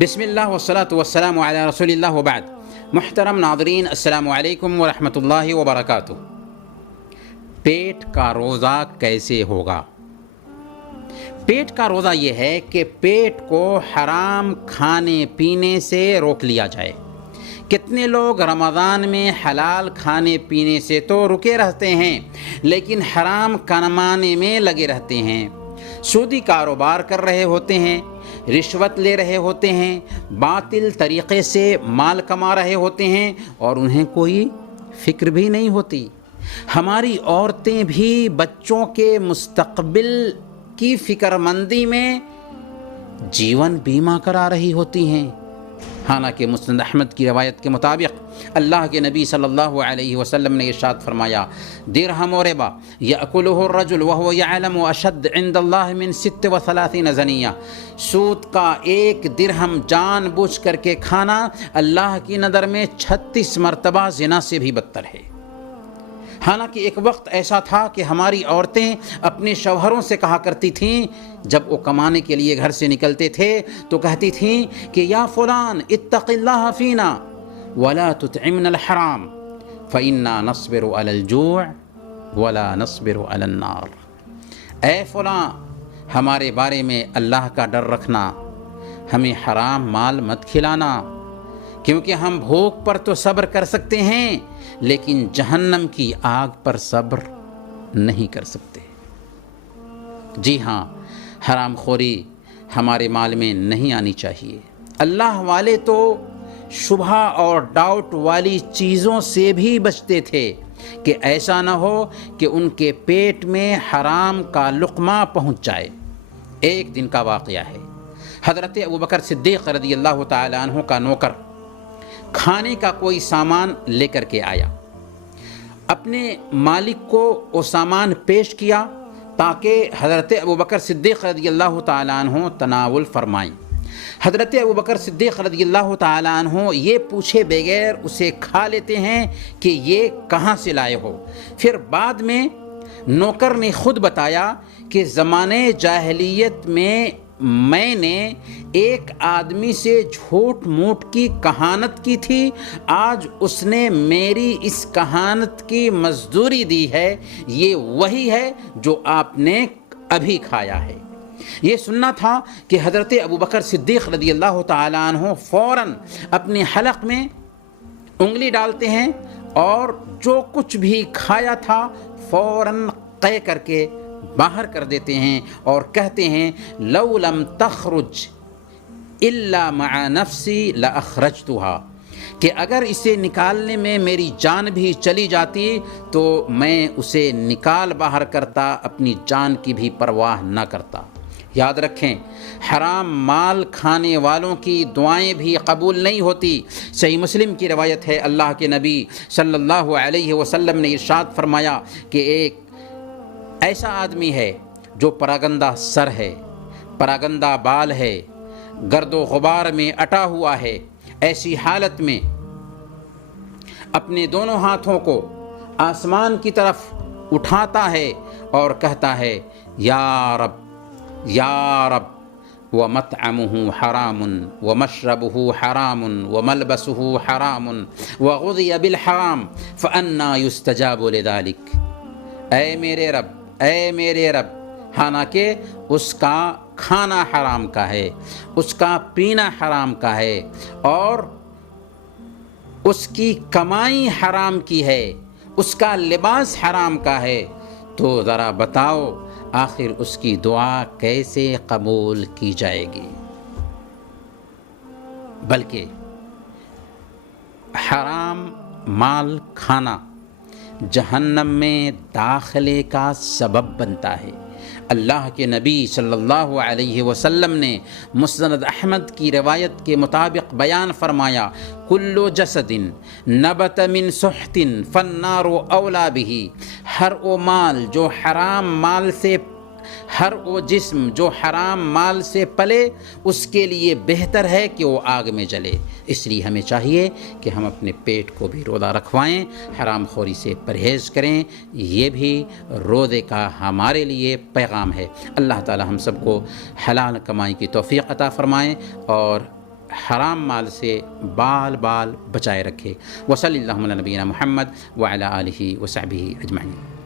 بسم اللہ والصلاة والسلام علی رسول اللہ وبعد۔ محترم ناظرین، السلام علیکم ورحمۃ اللہ وبرکاتہ۔ پیٹ کا روزہ کیسے ہوگا؟ پیٹ کا روزہ یہ ہے کہ پیٹ کو حرام کھانے پینے سے روک لیا جائے۔ کتنے لوگ رمضان میں حلال کھانے پینے سے تو رکے رہتے ہیں، لیکن حرام کمانے میں لگے رہتے ہیں، سودی کاروبار کر رہے ہوتے ہیں، رشوت لے رہے ہوتے ہیں، باطل طریقے سے مال کما رہے ہوتے ہیں اور انہیں کوئی فکر بھی نہیں ہوتی۔ ہماری عورتیں بھی بچوں کے مستقبل کی فکر مندی میں جیون بیمہ کرا رہی ہوتی ہیں۔ حالانکہ مسند احمد کی روایت کے مطابق اللہ کے نبی صلی اللہ علیہ وسلم نے ارشاد فرمایا، درہم و ربا یأکلہ الرجل وہو یعلم اشد عند اللہ من 36 زنیہ۔ سود کا ایک درہم جان بوجھ کر کے کھانا اللہ کی نظر میں 36 مرتبہ زنا سے بھی بدتر ہے۔ حالانکہ ایک وقت ایسا تھا کہ ہماری عورتیں اپنے شوہروں سے کہا کرتی تھیں، جب وہ کمانے کے لیے گھر سے نکلتے تھے تو کہتی تھیں کہ یا فلان اتق اللہ فینا ولا تطعمنا الحرام فإنا نصبر علی الجوع ولا نصبر علی النار۔ اے فلاں، ہمارے بارے میں اللہ کا ڈر رکھنا، ہمیں حرام مال مت کھلانا، کیونکہ ہم بھوک پر تو صبر کر سکتے ہیں لیکن جہنم کی آگ پر صبر نہیں کر سکتے۔ جی ہاں، حرام خوری ہمارے مال میں نہیں آنی چاہیے۔ اللہ والے تو شبہ اور ڈاؤٹ والی چیزوں سے بھی بچتے تھے کہ ایسا نہ ہو کہ ان کے پیٹ میں حرام کا لقمہ پہنچ جائے۔ ایک دن کا واقعہ ہے، حضرت ابوبکر صدیق رضی اللہ تعالی عنہ کا نوکر کھانے کا کوئی سامان لے کر کے آیا، اپنے مالک کو وہ سامان پیش کیا تاکہ حضرت ابوبکر صدیق رضی اللہ تعالیٰ عنہ تناول فرمائیں۔ حضرت ابوبکر صدیق رضی اللہ تعالیٰ عنہ یہ پوچھے بغیر اسے کھا لیتے ہیں کہ یہ کہاں سے لائے ہو۔ پھر بعد میں نوکر نے خود بتایا کہ زمانے جاہلیت میں نے ایک آدمی سے جھوٹ موٹ کی کہانت کی تھی، آج اس نے میری اس کہانت کی مزدوری دی ہے، یہ وہی ہے جو آپ نے ابھی کھایا ہے۔ یہ سننا تھا کہ حضرت ابوبکر صدیق رضی اللہ تعالیٰ عنہ فوراً اپنے حلق میں انگلی ڈالتے ہیں اور جو کچھ بھی کھایا تھا فوراً قے کر کے باہر کر دیتے ہیں اور کہتے ہیں لو لم تخرج الا مع نفسی لاخرجتها، کہ اگر اسے نکالنے میں میری جان بھی چلی جاتی تو میں اسے نکال باہر کرتا، اپنی جان کی بھی پرواہ نہ کرتا۔ یاد رکھیں، حرام مال کھانے والوں کی دعائیں بھی قبول نہیں ہوتی۔ صحیح مسلم کی روایت ہے، اللہ کے نبی صلی اللہ علیہ وسلم نے ارشاد فرمایا کہ ایک ایسا آدمی ہے جو پراگندہ سر ہے، پراگندہ بال ہے، گرد و غبار میں اٹا ہوا ہے، ایسی حالت میں اپنے دونوں ہاتھوں کو آسمان کی طرف اٹھاتا ہے اور کہتا ہے یا رب یا رب، ومطعمہ حرام ومشربہ حرام وملبسہ حرام وغذی بالحرام فأنا یستجاب لذلک۔ اے میرے رب، اے میرے رب، حالانکہ اس کا کھانا حرام کا ہے، اس کا پینا حرام کا ہے اور اس کی کمائی حرام کی ہے، اس کا لباس حرام کا ہے، تو ذرا بتاؤ آخر اس کی دعا کیسے قبول کی جائے گی؟ بلکہ حرام مال کھانا جہنم میں داخلے کا سبب بنتا ہے۔ اللہ کے نبی صلی اللہ علیہ وسلم نے مسند احمد کی روایت کے مطابق بیان فرمایا، کل جسد نبت من سحت فالنار اولا بہ، ہر وہ مال جو حرام مال سے ہر وہ جسم جو حرام مال سے پلے اس کے لیے بہتر ہے کہ وہ آگ میں جلے۔ اس لیے ہمیں چاہیے کہ ہم اپنے پیٹ کو بھی روزہ رکھوائیں، حرام خوری سے پرہیز کریں۔ یہ بھی روزے کا ہمارے لیے پیغام ہے۔ اللہ تعالی ہم سب کو حلال کمائی کی توفیق عطا فرمائیں اور حرام مال سے بال بال بچائے رکھے۔ وصلی اللہ علی نبینا محمد وعلی آلہ وصحبہ اجمعین۔